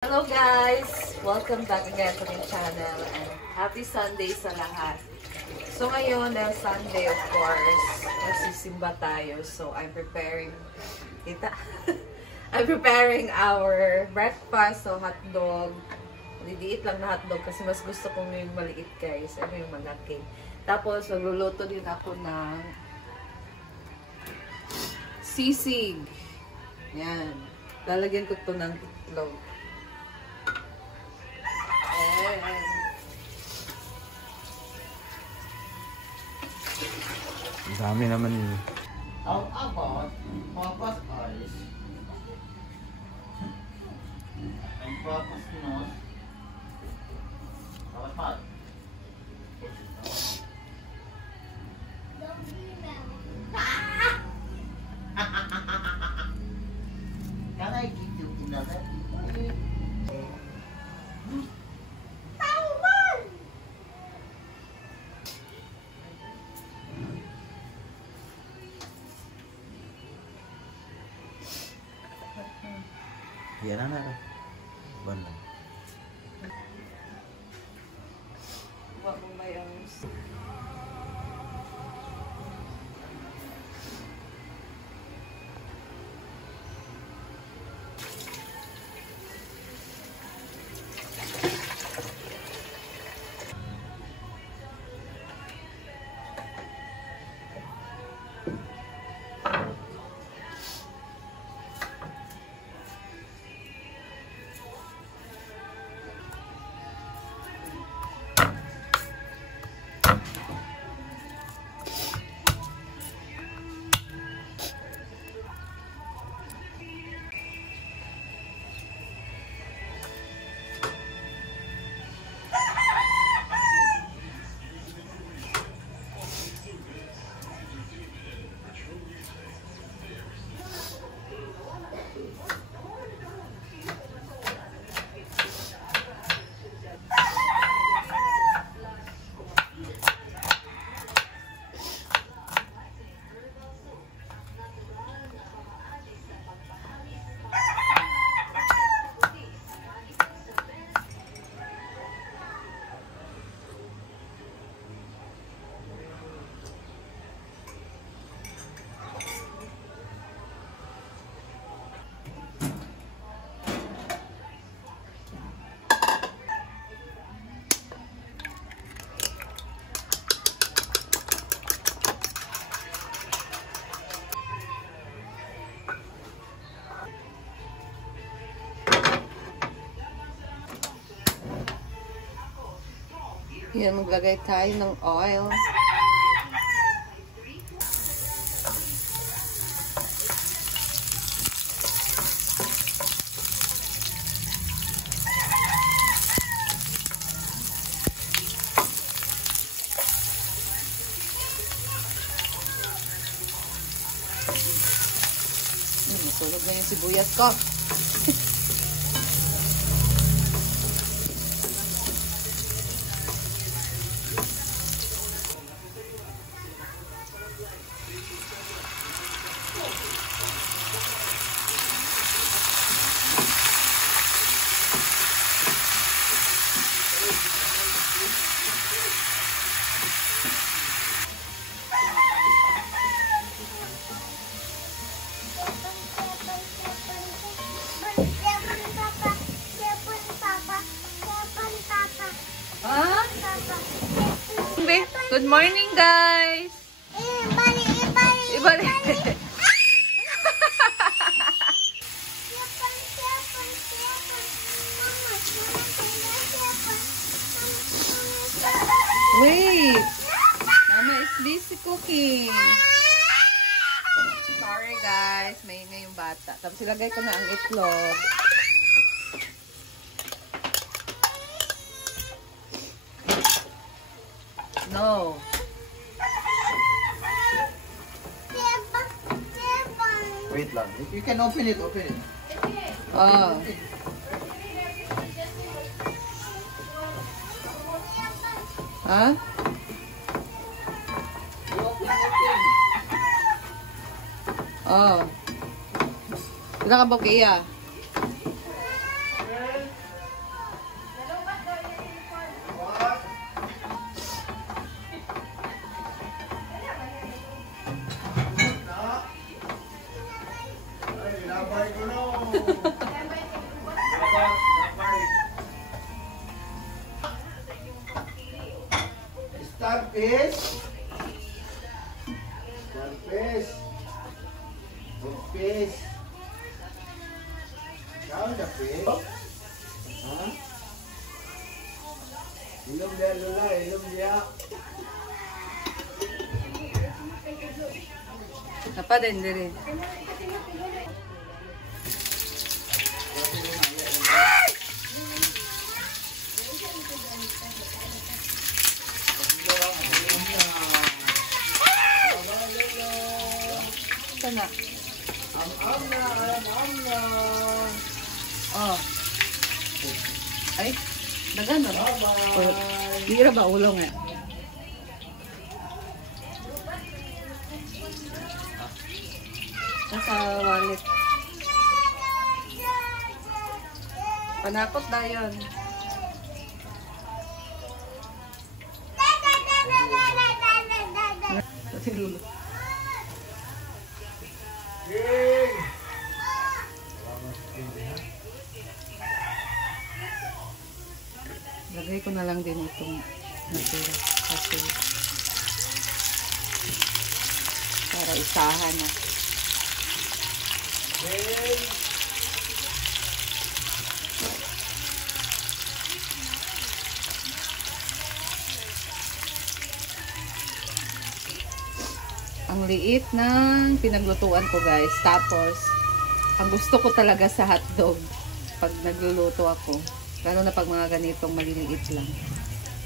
Hello guys! Welcome back again to my channel and happy Sunday sa lahat. So ngayon, dahil Sunday of course, nagsisimba tayo. So I'm preparing, I'm preparing our breakfast. So hotdog, lidiit lang na hotdog kasi mas gusto kong yung maliit guys. Ano yung malaki. Tapos magluluto din ako ng sisig. Yan. Lalagyan ko ito ng itlog. Ang dami naman yun. How about Papa's eyes and Papa's nose? Papa's mouth. Can I give you another? Yan na. Bandang. Huwag mo ba yung... Yan, maglagay tayo ng oil. Masunog na yung sibuyas ko. Good morning, guys! Ibalik! Wait! Mama is busy cooking. Sorry, guys. May ingay yung bata. Tapos ilagay ko na ang itlog. No. Wait lang. You can open it. Oh. Ha? Oh. Kita ka ba kaya? fish. One fish. Good fish. Down the fish. Huh? Ilum dia Lola, ilum dia. Apa din diri? Sana. Am na. Oh. Ay, dagan na. Bye-bye. Di ra ba ulong eh? Nasa wallet. Panakot na yun. King. Lagay ko na lang din itong natira. Kasi para isahan na. King. Ang liit ng pinaglutuan ko guys. Tapos, ang gusto ko talaga sa hotdog pag nagluluto ako. Lalo na pag mga ganitong maliliit lang.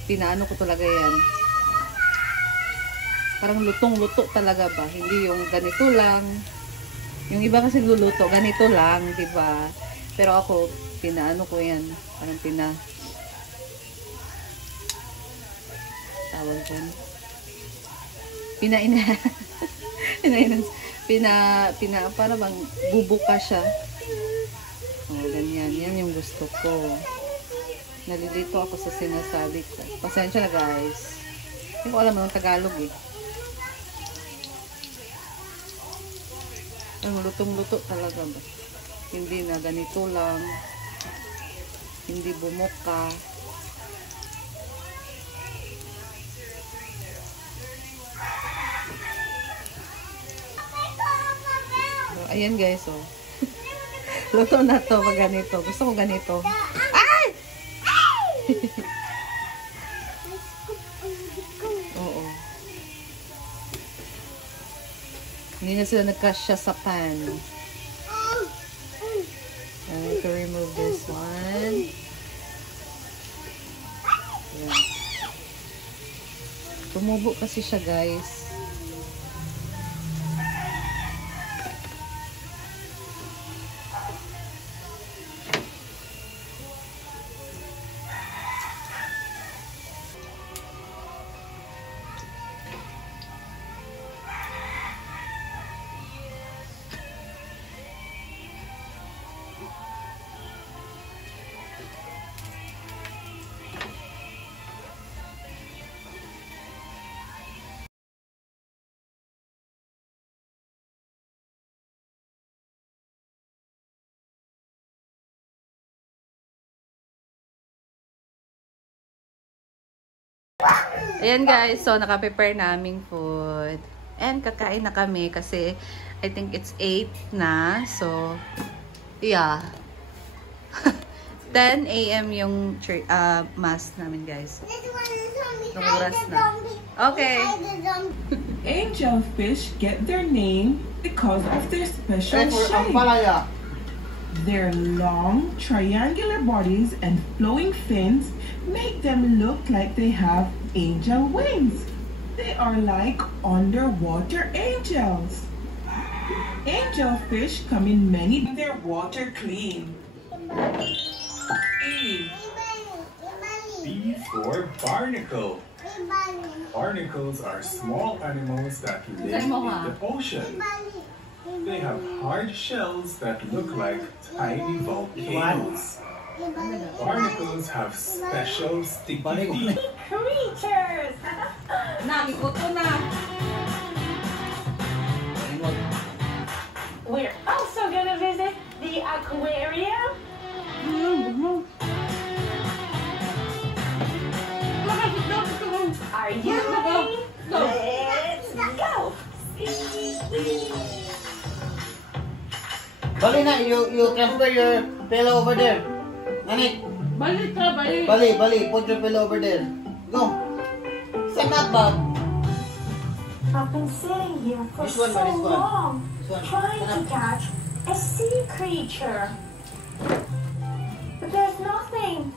Pinaano ko talaga yan. Parang lutong-luto talaga ba? Hindi yung ganito lang. Yung iba kasi luluto, ganito lang, di ba? Pero ako, pinaano ko yan. Parang tawag dyan. Para bang bubuka siya. O, ganyan. Yan yung gusto ko. Nalilito ako sa sinasabi ko. Pasensya na guys. Hindi ko alam ng Tagalog eh. Ang lutong-luto talaga ba? Hindi na ganito lang. Hindi bumuka. So, ayan guys oh. Luto na to pag ganito. Gusto ko ganito. Ay! Oo. Hindi na sila nagkasya sa pan. I need to remove this one. Yan. Tumubo kasi siya guys. Ayan guys, so naka-prepare naming food. And kakain na kami kasi I think it's 8 na. So, yeah. 10 a.m. yung mass namin guys. Nung oras na. Okay. Angelfish get their name because of their special shape. Their Their long, triangular bodies and flowing fins make them look like they have angel wings. They are like underwater angels. Angelfish come in many. They're water clean. E. B for barnacle. Barnacles are small animals that live in the ocean. They have hard shells that look like tiny volcanoes. Barnacles have special sticky teeth. Creatures! We're also gonna visit the aquarium. Are you ready? Bali na, you transfer your pillow over there. Nanik, Balik ka, balik. bali, put your pillow over there. Go. Saan na ba? I've been sitting here for This one, so this one. long, This one. trying to catch a sea creature. But there's nothing.